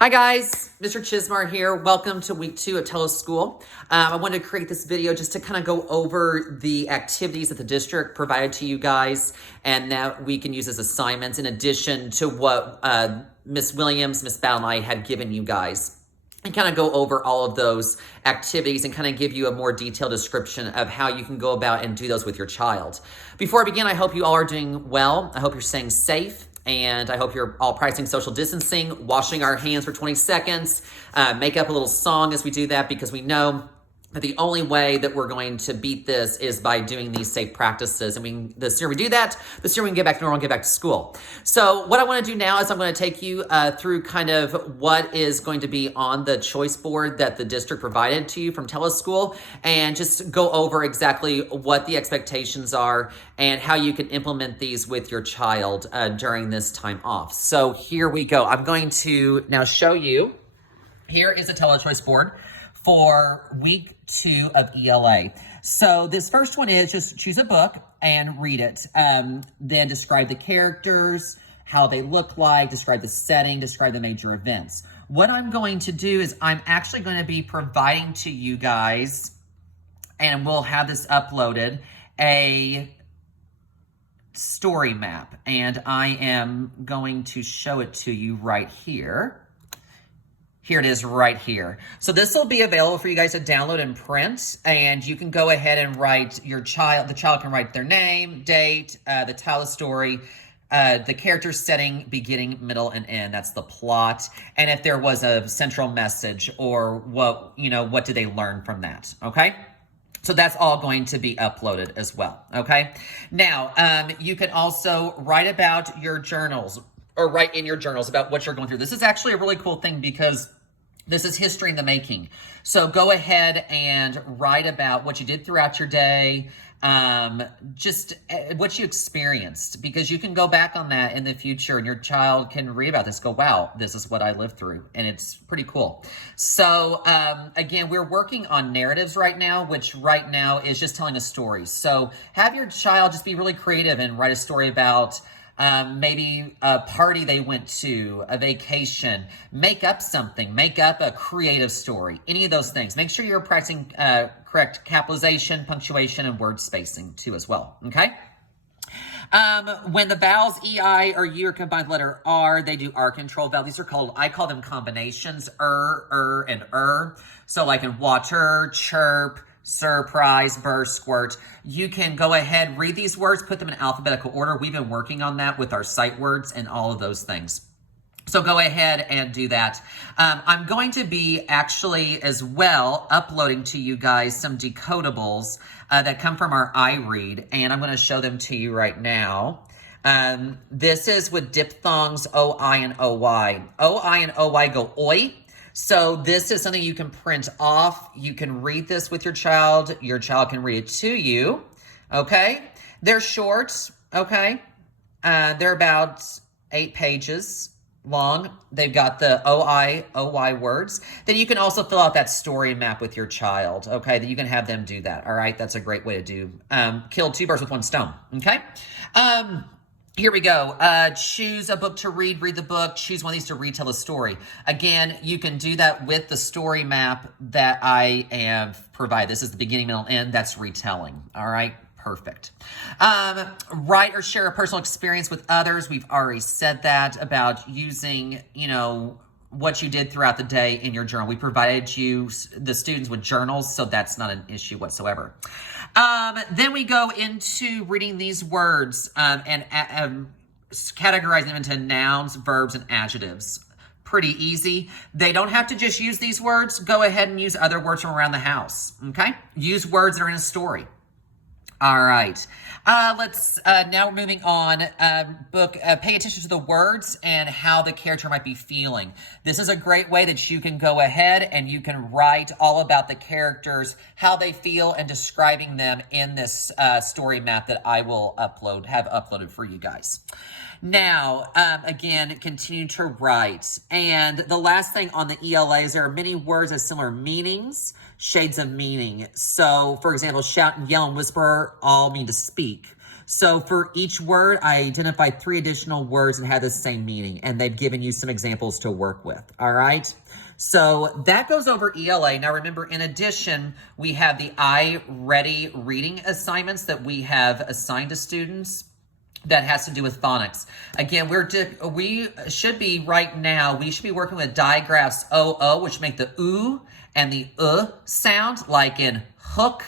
Hi guys, Mr. Chismar here. Welcome to week 2 of TeleSchool. I wanted to create this video just to kind of go over the activities that the district provided to you guys and that we can use as assignments in addition to what Miss Williams, Miss Battle and I had given you guys. And kind of go over all of those activities and kind of give you a more detailed description of how you can go about and do those with your child. Before I begin, I hope you all are doing well. I hope you're staying safe. And I hope you're all practicing social distancing, washing our hands for 20 seconds, make up a little song as we do that because we know that the only way that we're going to beat this is by doing these safe practices. And the sooner we do that, the sooner we can get back to normal and get back to school. So what I want to do now is I'm going to take you through kind of what is going to be on the choice board that the district provided to you from TeleSchool and just go over exactly what the expectations are and how you can implement these with your child during this time off. So here we go. I'm going to now show you. Here is a telechoice board for week 2 of ELA. So this first one is just choose a book and read it. Then describe the characters, how they look like, describe the setting, describe the major events. What I'm going to do is I'm actually going to be providing to you guys, and we'll have this uploaded, a story map. And I am going to show it to you right here. Here it is right here. So this will be available for you guys to download and print, and you can go ahead and write the child can write their name, date, the title of the story, the character setting, beginning, middle, and end. That's the plot. And if there was a central message or what did they learn from that, okay? So that's all going to be uploaded as well, okay? Now, you can also write about your journals or write in your journals about what you're going through. This is actually a really cool thing because this is history in the making. So go ahead and write about what you did throughout your day, just what you experienced, because you can go back on that in the future and your child can read about this, go, wow, this is what I lived through. And it's pretty cool. So again, we're working on narratives right now, which right now is just telling a story. So have your child just be really creative and write a story about maybe a party they went to, a vacation, make up something, make up a creative story, any of those things. Make sure you're practicing correct capitalization, punctuation, and word spacing too as well, okay? When the vowels EI or U are combined with letter R, they do R control vowel. These are I call them combinations, and So like in water, chirp, surprise, burst, squirt. You can go ahead, read these words, put them in alphabetical order. We've been working on that with our sight words and all of those things. So go ahead and do that. I'm going to be actually as well uploading to you guys some decodables that come from our iRead, and I'm going to show them to you right now. This is with diphthongs OI and OY. OI and OY go oi. So this is something you can print off. You can read this with your child. Your child can read it to you, okay? They're short, okay? They're about 8 pages long. They've got the OI, OY words. Then you can also fill out that story map with your child, okay? That you can have them do that, all right? That's a great way to do, kill 2 birds with 1 stone, okay? Here we go. Choose a book to read the book. Choose one of these to retell a story. Again, you can do that with the story map that I have provided. This is the beginning, middle, end. That's retelling. All right. Perfect. Write or share a personal experience with others. We've already said that about using, what you did throughout the day in your journal. We provided you, the students, with journals, so that's not an issue whatsoever. Then we go into reading these words and categorizing them into nouns, verbs, and adjectives. Pretty easy. They don't have to just use these words. Go ahead and use other words from around the house, okay? Use words that are in a story. All right. Let's now we're moving on. Pay attention to the words and how the character might be feeling. This is a great way that you can go ahead and you can write all about the characters, how they feel, and describing them in this story map that I will have uploaded for you guys. Now, again, continue to write. And the last thing on the ELA is there are many words with similar meanings, shades of meaning. So, for example, shout and yell and whisper all mean to speak. So for each word, I identified 3 additional words that had the same meaning, and they've given you some examples to work with, all right? So that goes over ELA. Now remember, in addition, we have the iReady reading assignments that we have assigned to students that has to do with phonics. Again, we should be right now, we should be working with digraphs OO, which make the oo and the sound, like in hook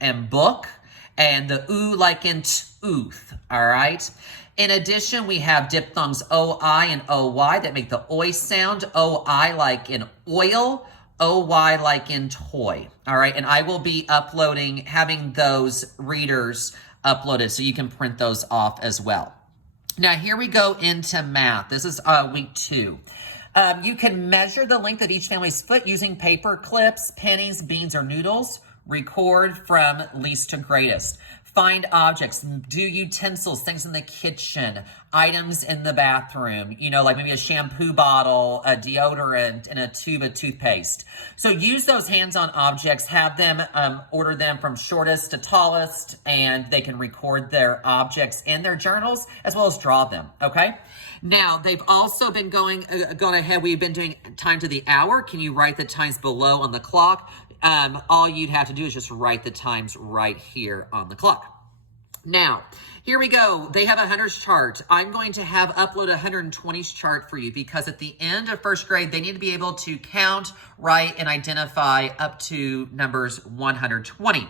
and book, and the oo like in tooth, all right? In addition, we have diphthongs OI and OY that make the oi sound, OI like in oil, OY like in toy, all right? And I will be having those readers uploaded so you can print those off as well. Now, here we go into math. This is week 2. You can measure the length of each family's foot using paper clips, pennies, beans, or noodles. Record from least to greatest. Find objects, do utensils, things in the kitchen, items in the bathroom, you know, like maybe a shampoo bottle, a deodorant, and a tube of toothpaste. So use those hands-on objects, have them order them from shortest to tallest, and they can record their objects in their journals as well as draw them, okay? Now, they've also been gone ahead. We've been doing time to the hour. Can you write the times below on the clock? All you'd have to do is just write the times right here on the clock. Now, here we go. They have a 100s chart. I'm going to have upload a 120s chart for you because at the end of first grade, they need to be able to count, write, and identify up to numbers 120.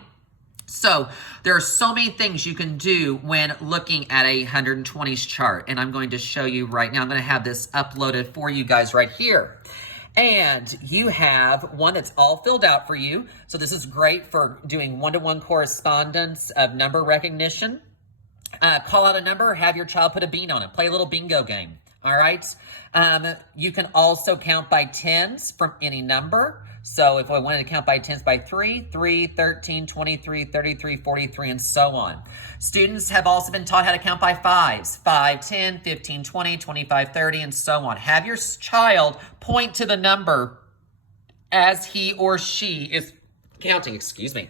So there are so many things you can do when looking at a 120s chart, and I'm going to show you right now. I'm going to have this uploaded for you guys right here. And you have one that's all filled out for you. So this is great for doing one-to-one correspondence of number recognition. Call out a number, have your child put a bean on it. Play a little bingo game, all right? You can also count by tens from any number. So if I wanted to count by tens by 3, 13, 23, 33, 43, and so on. Students have also been taught how to count by 5s, 5, 10, 15, 20, 25, 30, and so on. Have your child point to the number as he or she is counting, excuse me.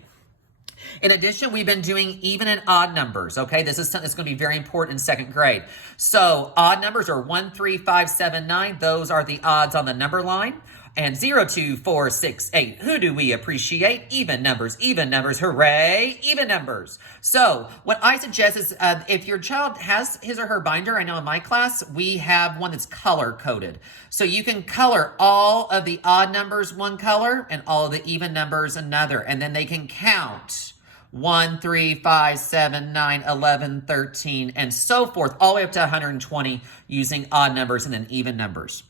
In addition, we've been doing even and odd numbers, okay? This is something that's going to be very important in 2nd grade. So odd numbers are 1, 3, 5, 7, 9. Those are the odds on the number line. And 0, 2, 4, 6, 8. Who do we appreciate? Even numbers, hooray, even numbers. So what I suggest is if your child has his or her binder, I know in my class, we have one that's color-coded. So you can color all of the odd numbers one color and all of the even numbers another. And then they can count 1, 3, 5, 7, 9, 11, 13, and so forth, all the way up to 120 using odd numbers and then even numbers.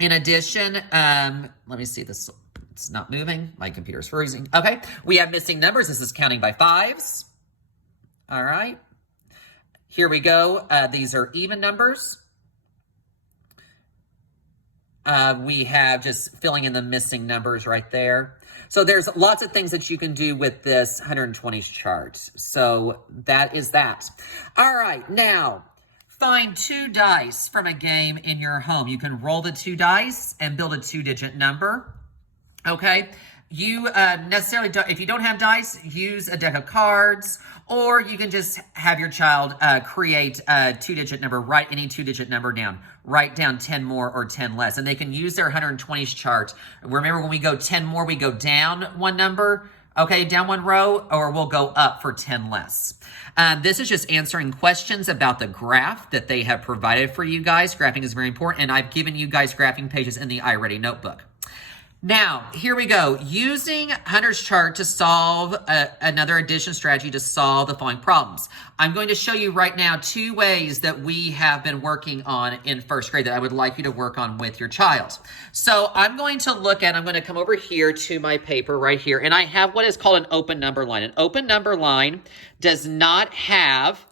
In addition, let me see this. It's not moving. My computer's freezing. Okay, we have missing numbers. This is counting by 5s. All right. Here we go. These are even numbers. We have just filling in the missing numbers right there. So there's lots of things that you can do with this 120s chart. So that is that. All right, now find 2 dice from a game in your home. You can roll the 2 dice and build a 2-digit number. Okay? You necessarily don't, if you don't have dice, use a deck of cards, or you can just have your child create a 2-digit number, write any 2-digit number down. Write down 10 more or 10 less. And they can use their 120s chart. Remember, when we go 10 more, we go down one number. Okay, down one row, or we'll go up for 10 less. This is just answering questions about the graph that they have provided for you guys. Graphing is very important, and I've given you guys graphing pages in the iReady notebook. Now, here we go. Using Hunter's chart to solve another addition strategy to solve the following problems. I'm going to show you right now 2 ways that we have been working on in 1st grade that I would like you to work on with your child. So I'm going to come over here to my paper right here, and I have what is called an open number line. An open number line does not have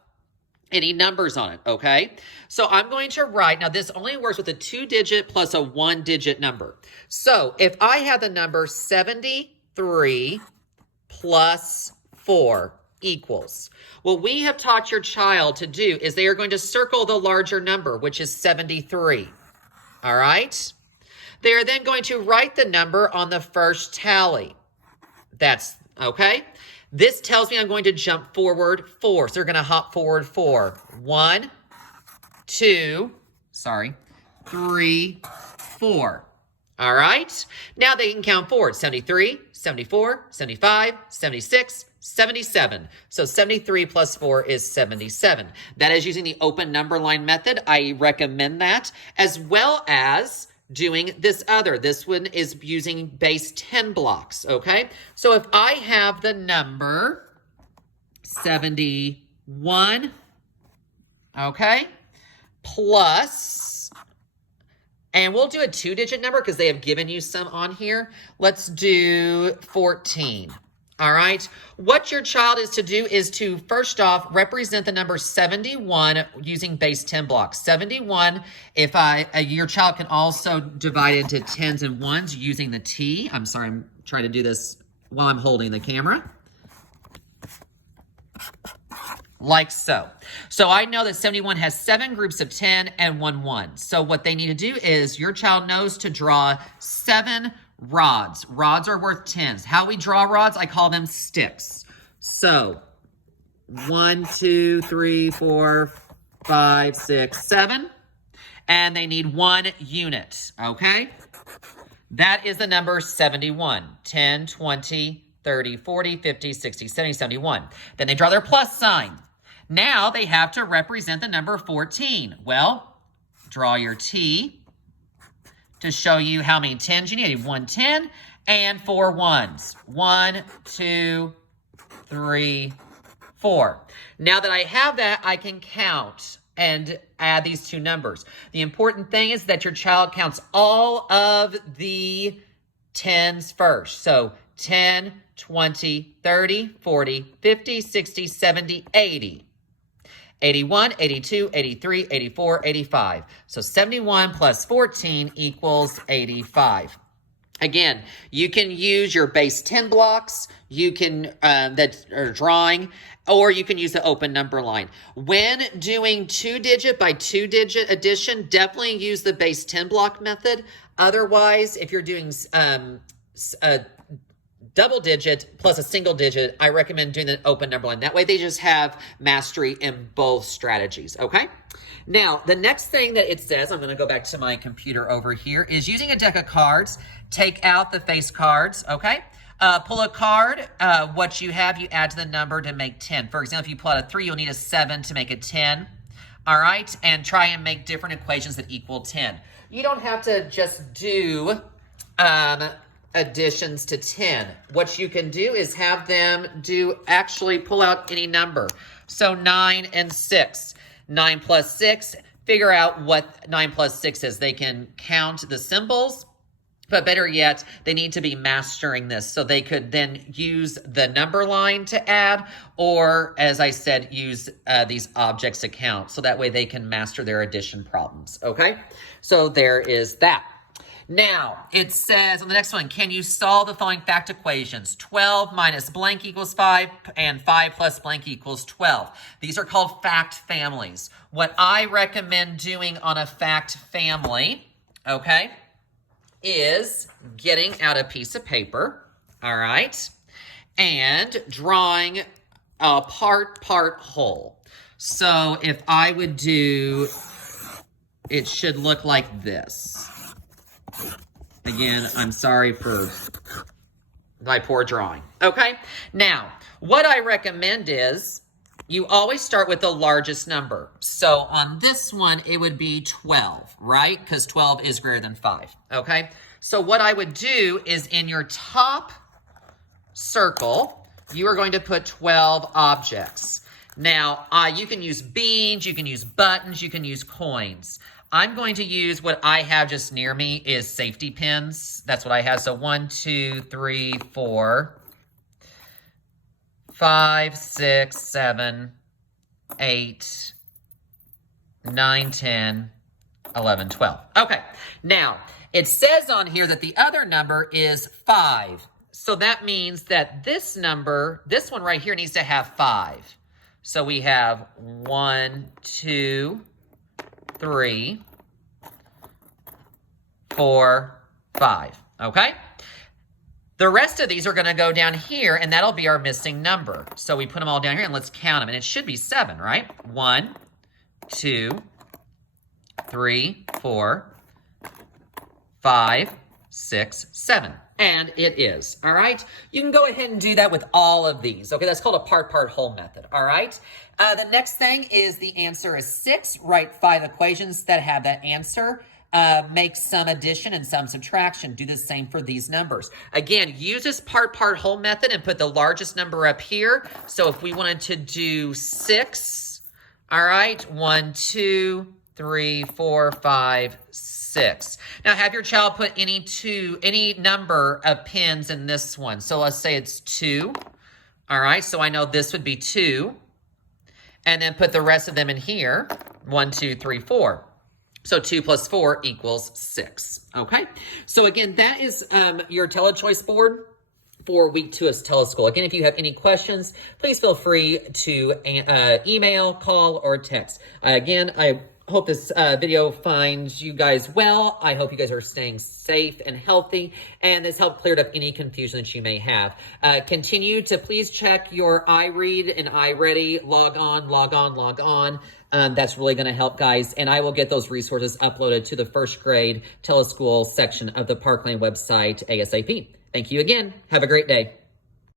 any numbers on it, okay? So I'm going to write, now this only works with a 2-digit plus a 1-digit number. So if I have the number 73 plus 4 equals, what we have taught your child to do is they are going to circle the larger number, which is 73, all right? They are then going to write the number on the first tally. That's, okay? This tells me I'm going to jump forward 4. So they're going to hop forward 4. 1, 2, 3, 4. All right. Now they can count forward. 73, 74, 75, 76, 77. So 73 plus 4 is 77. That is using the open number line method. I recommend that, as well as doing this other. This one is using base 10 blocks, okay? So if I have the number 71, okay, plus, and we'll do a 2-digit number because they have given you some on here. Let's do 14. All right. What your child is to do is to, first off, represent the number 71 using base 10 blocks. 71, if your child can also divide into 10s and 1s using the T. I'm sorry, I'm trying to do this while I'm holding the camera. Like so. So I know that 71 has 7 groups of 10 and 1 1. So what they need to do is your child knows to draw 7 rods. Rods are worth 10s. How we draw rods, I call them sticks. So 1, 2, 3, 4, 5, 6, 7. And they need 1 unit, okay? That is the number 71. 10, 20, 30, 40, 50, 60, 70, 71. Then they draw their plus sign. Now they have to represent the number 14. Well, draw your T to show you how many 10s you need. 1 10 and 4 1s. 1, 2, 3, 4. Now that I have that, I can count and add these two numbers. The important thing is that your child counts all of the 10s first. So 10, 20, 30, 40, 50, 60, 70, 80. 81, 82, 83, 84, 85. So 71 plus 14 equals 85. Again, you can use your base 10 blocks, you can that are drawing, or you can use the open number line. When doing 2-digit by 2-digit addition, definitely use the base 10 block method. Otherwise, if you're doing a double digit plus a single digit, I recommend doing the open number line. That way they just have mastery in both strategies, okay? Now, the next thing that it says, I'm going to go back to my computer over here, is using a deck of cards, take out the face cards, okay? Pull a card. What you have, you add to the number to make 10. For example, if you pull out a 3, you'll need a 7 to make a 10, all right? And try and make different equations that equal 10. You don't have to just do additions to 10. What you can do is have them actually pull out any number. So 9 and 6. 9 plus 6, figure out what 9 plus 6 is. They can count the symbols, but better yet, they need to be mastering this. So they could then use the number line to add, or as I said, use these objects to count. So that way they can master their addition problems, okay? So there is that. Now, it says on the next one, can you solve the following fact equations? 12 minus blank equals 5, and 5 plus blank equals 12. These are called fact families. What I recommend doing on a fact family, okay, is getting out a piece of paper, all right, and drawing a part whole. So if I would do, it should look like this. Again, I'm sorry for my poor drawing. Okay, now, what I recommend is you always start with the largest number. So on this one, it would be 12, right? Because 12 is greater than 5, okay? So what I would do is in your top circle, you are going to put 12 objects. Now, you can use beans, you can use buttons, you can use coins. I'm going to use what I have just near me is safety pins. That's what I have. So 1, 2, 3, 4, 5, 6, 7, 8, 9, 10, 11, 12. Okay. Now, it says on here that the other number is 5. So that means that this number, this one right here needs to have 5. So we have 1, 2, 3, 4, 5, okay? The rest of these are going to go down here, and that'll be our missing number. So we put them all down here, and let's count them. And it should be 7, right? 1, 2, 3, 4, 5, 6, 7. And it is, all right? You can go ahead and do that with all of these, okay? That's called a part-whole method, all right? The next thing is the answer is 6. Write 5 equations that have that answer. Make some addition and some subtraction. Do the same for these numbers. Again, use this part-whole method and put the largest number up here. So if we wanted to do 6, all right, 1, 2, 3, 4, 5, 6. Now have your child put any number of pins in this one. So let's say it's 2. All right, so I know this would be 2. And then put the rest of them in here. 1, 2, 3, 4. So 2 plus 4 equals 6. Okay, so again, that is your telechoice board for week 2 of TeleSchool. Again, if you have any questions, please feel free to email, call, or text. Again, I hope this video finds you guys well. I hope you guys are staying safe and healthy, and this helped clear up any confusion that you may have. Continue to please check your iRead and iReady. Log on. That's really going to help, guys, and I will get those resources uploaded to the first grade TeleSchool section of the Parkland website ASAP. Thank you again. Have a great day.